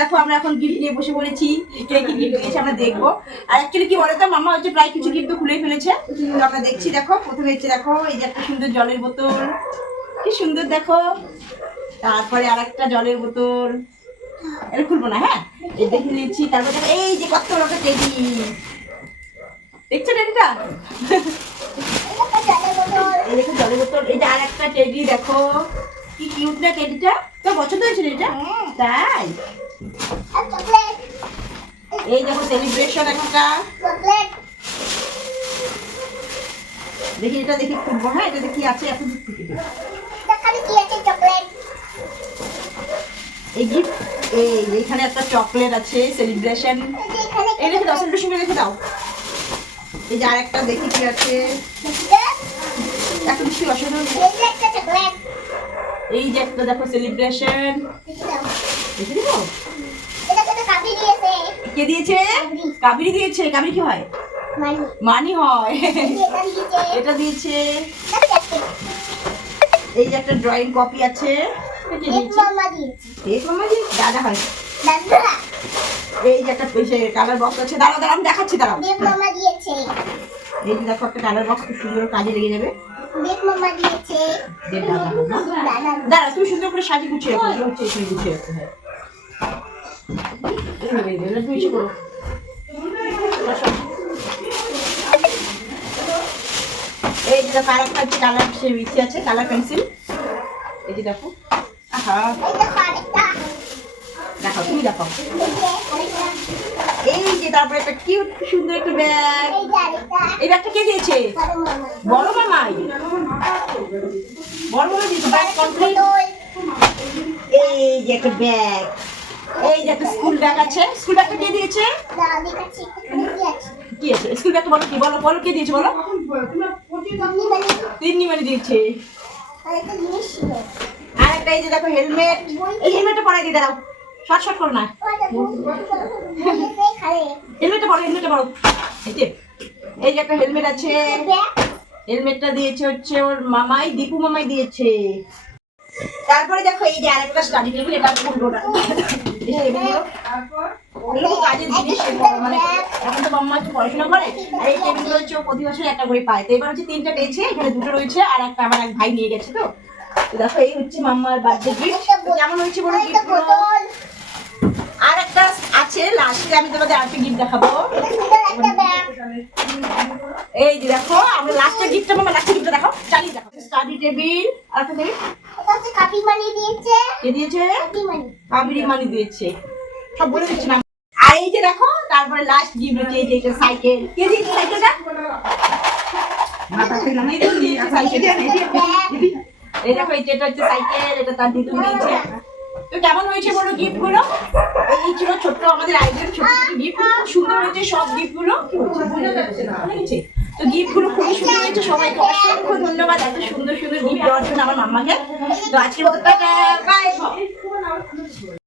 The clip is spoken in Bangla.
দেখো আমরা এখন গিফট নিয়ে বসে পড়েছি, কে কি গিফট দিয়েছে আমরা দেখবো। আর অ্যাকচুয়ালি কি বলতো, মামা হচ্ছে প্রায় কিছু গিফট তো খুলেই ফেলেছে, তো আমরা দেখছি। দেখো প্রথমে হচ্ছে দেখো এই যে একটা সুন্দর জলের বোতল, কি সুন্দর দেখো। তারপরে আর একটা জলের বোতল, এটা খুলবো না, হ্যাঁ এই দেখে নিচ্ছি। তারপরে দেখো এই যে কত বড় একটা টেডি, দেখছো টেডিটা? এই দেখো জলের বোতল। এই যে আর একটা টেডি, দেখো কি কিউট না টেডিটা। তো পছন্দ হয়েছিল এটা? তাই এই দেখো সেলিব্রেশন একটা। দেখি এটা দেখি খুলবো, হ্যাঁ এটা দেখি আছে এখন এই গিফট। এইখানে একটা চকলেট আছে সেলিব্রেশন, এই রেখে দাও, সেলিব্রেশন রেখে দাও। এই যে আর একটা দেখি কি আছে, এত বেশি অসাধারণ। এই যে একটা দেখো সেলিব্রেশন, দেখে দিবো। কে দিয়েছে? কাবেরী দিয়েছে। কাবেরী কি হয়? মানি হয়। এটা দিয়েছে। এই যে একটা ড্রয়িং কপি আছে, দাদা হয়। এই যে একটা কালার বক্স আছে, দাঁড়াও দাঁড়াও আমি দেখাচ্ছি, দাঁড়াও। এই যে দেখো একটা কালার বক্স, খুব সুন্দর কাজে লেগে যাবে। দাঁড়া তুমি সুন্দর করে সাজিয়ে গুছিয়ে রাখো, গুছিয়ে রাখো। হ্যাঁ এই যে দেখো আরেকটা হচ্ছে কালার ইচ্ছে আছে, কালার পেন্সিল। এই যে দেখো, দেখো তুমি দেখো। এই যে তারপরে একটা কিউট সুন্দর একটা ব্যাগ। এই ব্যাগটা কে দিয়েছে? বড় মামাই। বড় মামা দিয়েছে ব্যাগ কমপ্লিট। এই যে একটা ব্যাগ, এই যে একটা স্কুল ব্যাগ আছে। স্কুল ব্যাগটা কে দিয়েছে? কি আছে স্কুল ব্যাগটা? বলো কি, বলো বলো কে দিয়েছে বলো। তিন্নিমানি দিয়েছে। আর একটা এই যে দেখো হেলমেট। এই হেলমেটটা পরাই দিয়ে দাও, শর্ট শর্ট করো না। হেলমেটটা পরো, হেলমেটটা পরো। এই যে একটা হেলমেট আছে, হেলমেটটা দিয়েছে হচ্ছে ওর মামাই, দীপু মামাই দিয়েছে। তারপরে দেখো এই যে আরেকটা স্টাডি টেবিল, এটা খুলবো না। কাজের জিনিস, মানে এখন তো মাম্মা একটু পড়াশোনা করে, আর এই টেবিলগুলো হচ্ছে প্রতি বছর একটা করে পায়। তো এবার হচ্ছে 3টা পেয়েছে, এখানে 2টো রয়েছে, আর একটা আমার এক ভাই নিয়ে গেছে। তো দেখো এই হচ্ছে মাম্মার বার্থডে গিফট। কেমন হয়েছে বলো গিফট? আর একটা আছে লাস্টে, আমি তোমাদের আরেকটা গিফট দেখাবো। এই যে দেখো আমরা লাস্টের গিফটটা, মামা লাস্টের গিফটটা দেখো, চালিয়ে দেখো। Study table. আর একটা টেবিল কাবেরী মানি দিয়েছে। কে দিয়েছে? কাবেরী মানি দিয়েছে, সব বলে দিচ্ছি না। আর এই যে দেখো তারপরে লাস্ট গিফট হচ্ছে এই যে একটা সাইকেল। কে দিয়েছে সাইকেলটা? মাথা থেকে নাই দিয়েছে সাইকেল। এই দেখো এটা হচ্ছে সাইকেল, এটা তার দিদু দিয়েছে। তো কেমন হয়েছে বলো গিফট গুলো? এই ছিল ছোট্ট আমাদের আয়োজন, ছোট ছোট গিফট। সুন্দর হয়েছে সব গিফট গুলো। তো গিফট গুলো খুবই সুন্দর হয়েছে। সবাইকে অসংখ্য ধন্যবাদ এত সুন্দর সুন্দর গিফট দেওয়ার জন্য আমার মাম্মাকে। তো আজকের মতো টাটা, বাই।